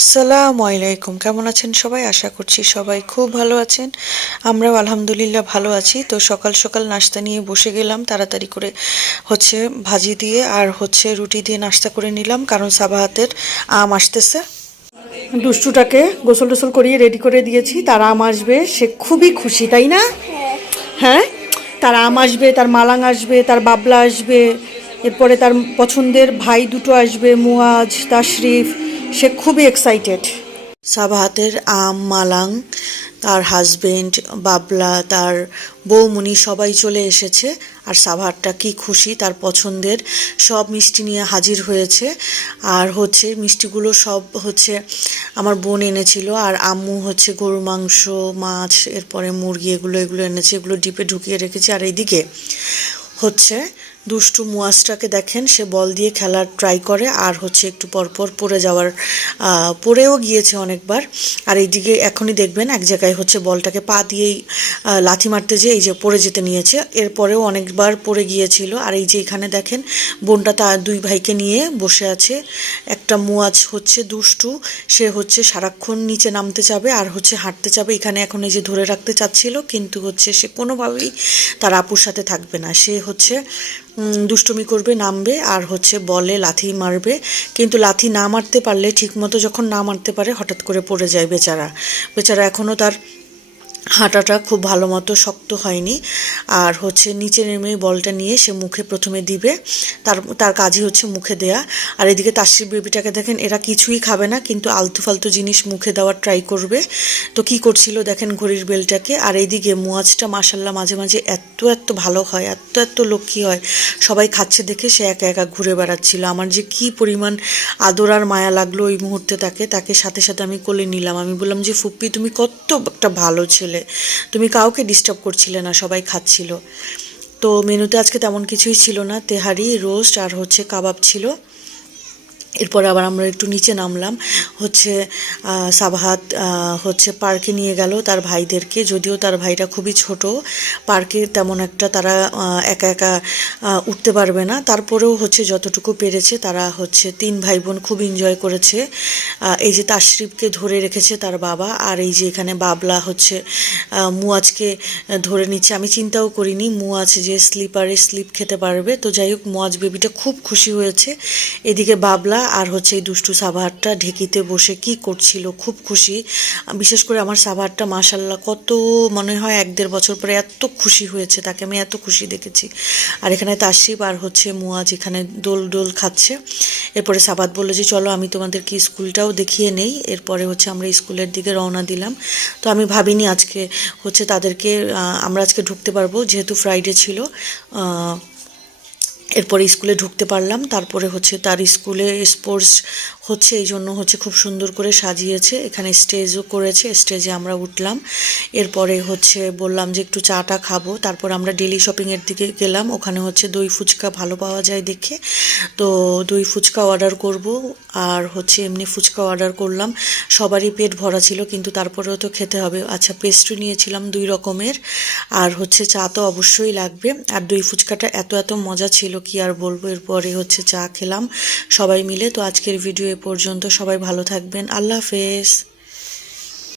আসসালামু আলাইকুম, কেমন আছেন সবাই? আশা করছি সবাই খুব ভালো আছেন। আমরাও আলহামদুলিল্লাহ ভালো আছি। তো সকাল সকাল নাস্তা নিয়ে বসে গেলাম, তাড়াতাড়ি করে ভাজি দিয়ে আর রুটি দিয়ে নাস্তা করে নিলাম, কারণ সাবাহাতের আম আসতেছে। দুষ্টুটাকে গোসল টোসল করিয়ে রেডি করে দিয়েছি, তার আম আসবে, সে খুবই খুশি, তাই না? হ্যাঁ, তার আম আসবে, তার মালাং আসবে, তার বাবলা আসবে, এরপরে তার পছন্দের ভাই দুটো আসবে, মুয়াজ, তাশরিফ। সে খুবই এক্সাইটেড। সাবাহাতের আম, মালাং, তার হাজবেন্ড, বাবলা, তার বৌমনি সবাই চলে এসেছে। আর সাবাহাতটা কি খুশি, তার পছন্দের সব মিষ্টি নিয়ে হাজির হয়েছে। আর মিষ্টিগুলো সব আমার বোন এনেছিল, আর আম্মু গরুর মাংস, মাছ, এরপরে মুরগি, এগুলো এগুলো এনেছে, এগুলো ডিপে ঢুকিয়ে রেখেছে। আর এইদিকে হচ্ছে দুষ্টু মুয়াজটাকে দেখেন, সে বল দিয়ে খেলার ট্রাই করে, আর একটু পরপর পড়ে যাওয়ার পড়েও গিয়েছে অনেকবার। আর এইদিকে এখনই দেখবেন এক জায়গায় বলটাকে পা দিয়েই লাথি মারতে যেয়ে এই যে পড়ে যেতে নিয়েছে, এরপরেও অনেকবার পড়ে গিয়েছিল। আর এই যে এখানে দেখেন বোনটা তার দুই ভাইকে নিয়ে বসে আছে। একটা মুয়াজ দুষ্টু, সে সারাক্ষণ নিচে নামতে চাবে আর হাঁটতে চাবে। এখানে এখন এই যে ধরে রাখতে চাচ্ছিল, কিন্তু সে কোনোভাবেই তার আপুর সাথে থাকবে না। সে দুষ্টুমি করবে, নামবে আর বলে লাথি মারবে, কিন্তু লাথি না মারতে পারলে, ঠিকমতো যখন না মারতে পারে, হঠাৎ করে পড়ে যায় বেচারা। বেচারা এখনও তার হাঁটাটা খুব ভালো মতো শক্ত হয়নি। আর নিচে নেমে বলটা নিয়ে সে মুখে প্রথমে দিবে, তার তার কাজই মুখে দেয়া। আর এদিকে তাসরিফ বেবিটাকে দেখেন, এরা কিছুই খাবে না, কিন্তু আলতু ফালতু জিনিস মুখে দেওয়ার ট্রাই করবে। তো কি করছিল দেখেন ঘড়ির বেলটাকে। আর এইদিকে মুয়াজটা মাশাল্লাহ মাঝে মাঝে এত এত ভালো হয়, এত এত লক্ষ্মী হয়, সবাই খাচ্ছে দেখে সে একা একা ঘুরে বেড়াচ্ছিল। আমার যে কি পরিমাণ আদর আর মায়া লাগলো ওই মুহূর্তে, তাকে সাথে সাথে আমি কোলে নিলাম। আমি বললাম যে ফুপ্পি, তুমি কত একটা ভালো ছেলে, তুমি কাউকে ডিস্টার্ব করছিলে না, সবাই খাচ্ছিল। তো মেনুতে আজকে তেমন কিছুই ছিল না, তেহারি, রোস্ট আর কাবাব ছিল। এরপরে আবার আমরা একটু নিচে নামলাম। সাবাহাত পার্কে নিয়ে গেল তার ভাইদেরকে, যদিও তার ভাইটা খুবই ছোট, পার্কে তেমন একটা তারা একা একা উঠতে পারবে না। তারপরেও যতটুকু পেরেছে তারা তিন ভাই বোন খুব এনজয় করেছে। এই যে তাশরিফকে ধরে রেখেছে তার বাবা, আর এই যে এখানে বাবলা মুয়াজকে ধরে নিচ্ছে। আমি চিন্তাও করিনি মুয়াজ যে স্লিপারে স্লিপ খেতে পারবে। তো যাই হোক, মুয়াজ বেবিটা খুব খুশি হয়েছে। এদিকে বাবলা আর এই দুষ্টু সাবাহাতটা ঢেকিতে বসে কি করছিল, খুব খুশি। বিশেষ করে আমার সাবাহাতটা মাশাল্লাহ কত, মনে হয় 1-1.5 বছর পরে এত খুশি হয়েছে, তাকে আমি এত খুশি দেখেছি। আর এখানে তাসরিফ আর মুয়াজ এখানে দোল দোল খাচ্ছে। এরপরে সাবাত বললো যে চলো আমি তোমাদেরকে স্কুলটাও দেখিয়ে নেই। এরপরে আমরা স্কুলের দিকে রওনা দিলাম। তো আমি ভাবিনি আজকে তাদেরকে আমরা আজকে ঢুকতে পারবো, যেহেতু ফ্রাইডে ছিল। এরপরে স্কুলে ঢুকতে পারলাম। তারপরে তার স্কুলে স্পোর্টস এই জন্য খুব সুন্দর করে সাজিয়েছে, এখানে স্টেজও করেছে, স্টেজে আমরা উঠলাম। এরপরে বললাম যে একটু চাটা খাবো। তারপর আমরা ডেলি শপিংয়ের দিকে গেলাম, ওখানে দই ফুচকা ভালো পাওয়া যায় দেখে, তো দই ফুচকা অর্ডার করব। আর এমনি ফুচকা অর্ডার করলাম। সবারই পেট ভরা ছিল, কিন্তু তারপরেও তো খেতে হবে। আচ্ছা, পেস্ট্রি নিয়েছিলাম 2 রকমের, আর চা তো অবশ্যই লাগবে। আর দই ফুচকাটা এত এত মজা ছিল, কি আর বলবো। এরপরে চা খেলাম সবাই মিলে। তো আজকের ভিডিও এ পর্যন্ত, সবাই ভালো থাকবেন, আল্লাহ হাফেজ।